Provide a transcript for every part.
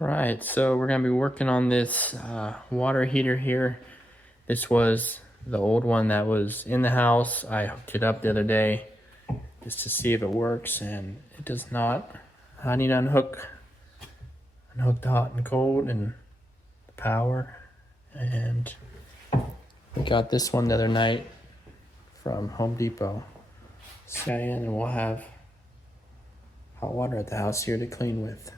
Right, so we're gonna be working on this water heater here. This was the old one that was in the house. I hooked it up the other day just to see if it works, and it does not. I need to unhook the hot and cold and the power. And we got this one the other night from Home Depot. This guy in, and we'll have hot water at the house here to clean with.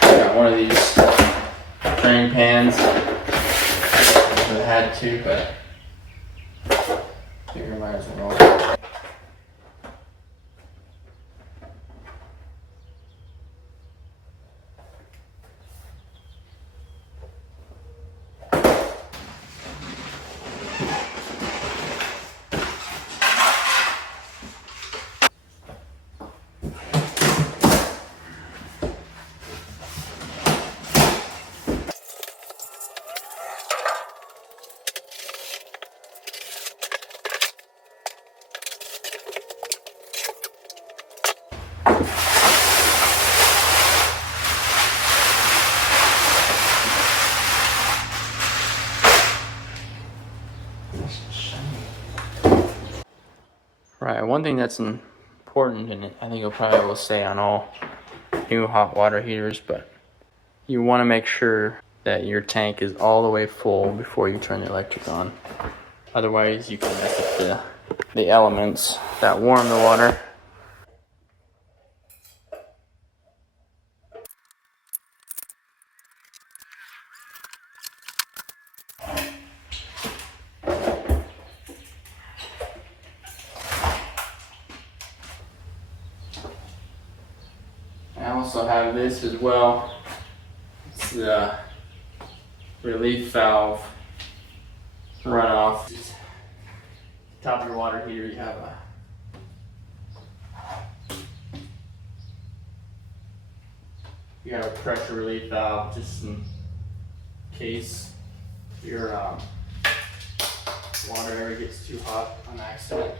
Got one of these drain pans. I had to, but figure might as well. Right, one thing that's important, and I think it probably will say on all new hot water heaters, but you want to make sure that your tank is all the way full before you turn the electric on. Otherwise, you can mess up the elements that warm the water. I also have this as well. It's the relief valve runoff. Top of your water heater, you have a pressure relief valve just in case your water ever gets too hot on accident.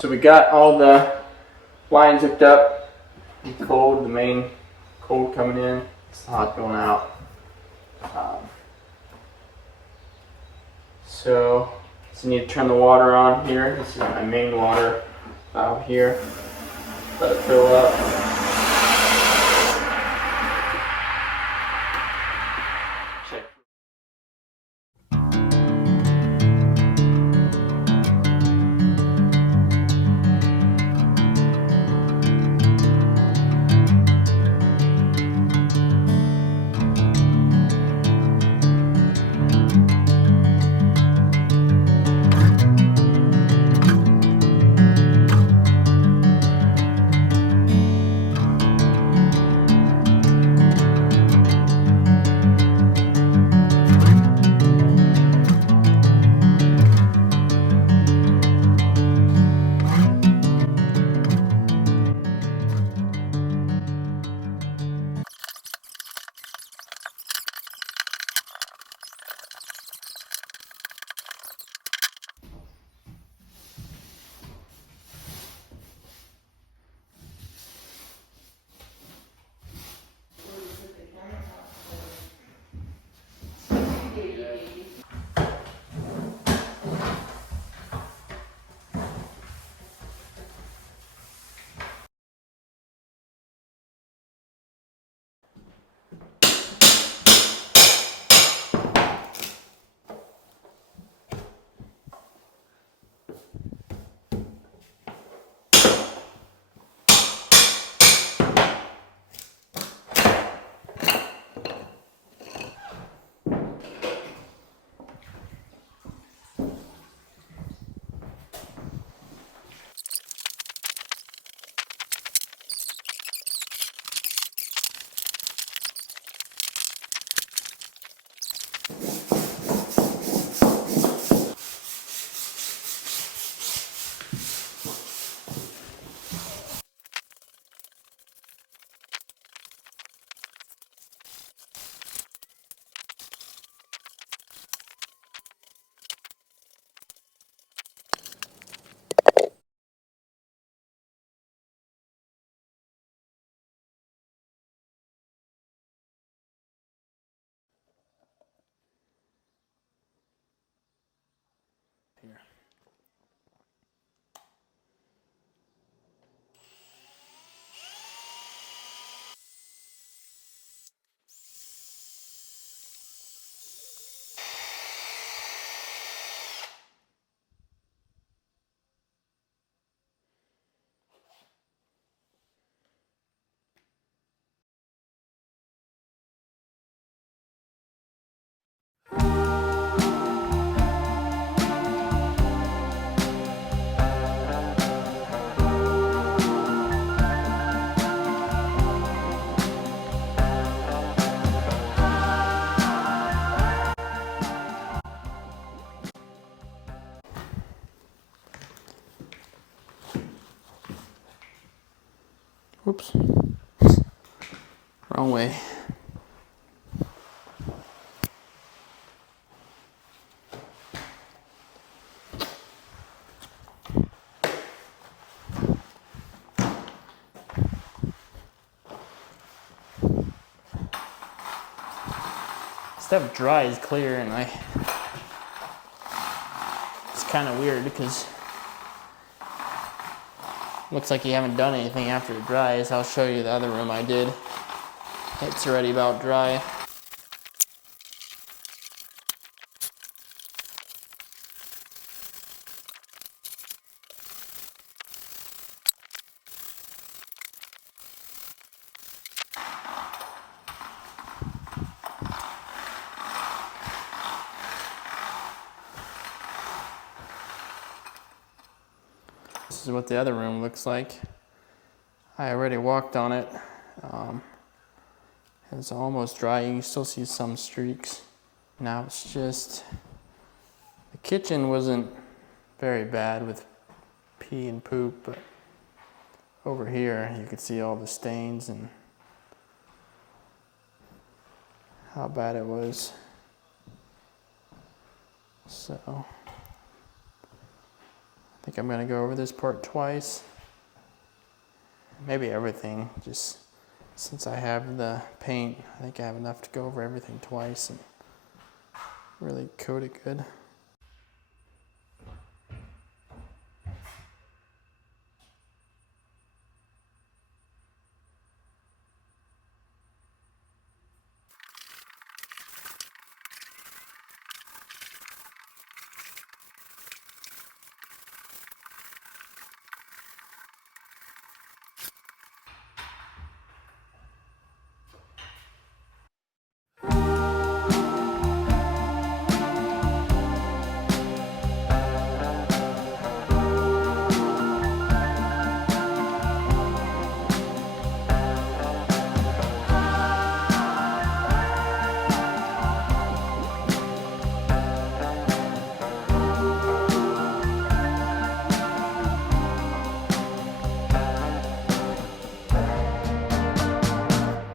So we got all the lines hooked up. The cold, the main cold coming in, it's hot going out. So you need to turn the water on here. This is my main water valve here. Let it fill up. Whoops. Wrong way. Stuff dries clear, and it's kind of weird because looks like you haven't done anything after it dries. I'll show you the other room I did. It's already about dry. This is what the other room looks like. I already walked on it. It's almost dry. You can still see some streaks. Now it's just, the kitchen wasn't very bad with pee and poop, but over here you could see all the stains and how bad it was. So I think I'm gonna go over this part twice. Maybe everything, just since I have the paint, I think I have enough to go over everything twice and really coat it good.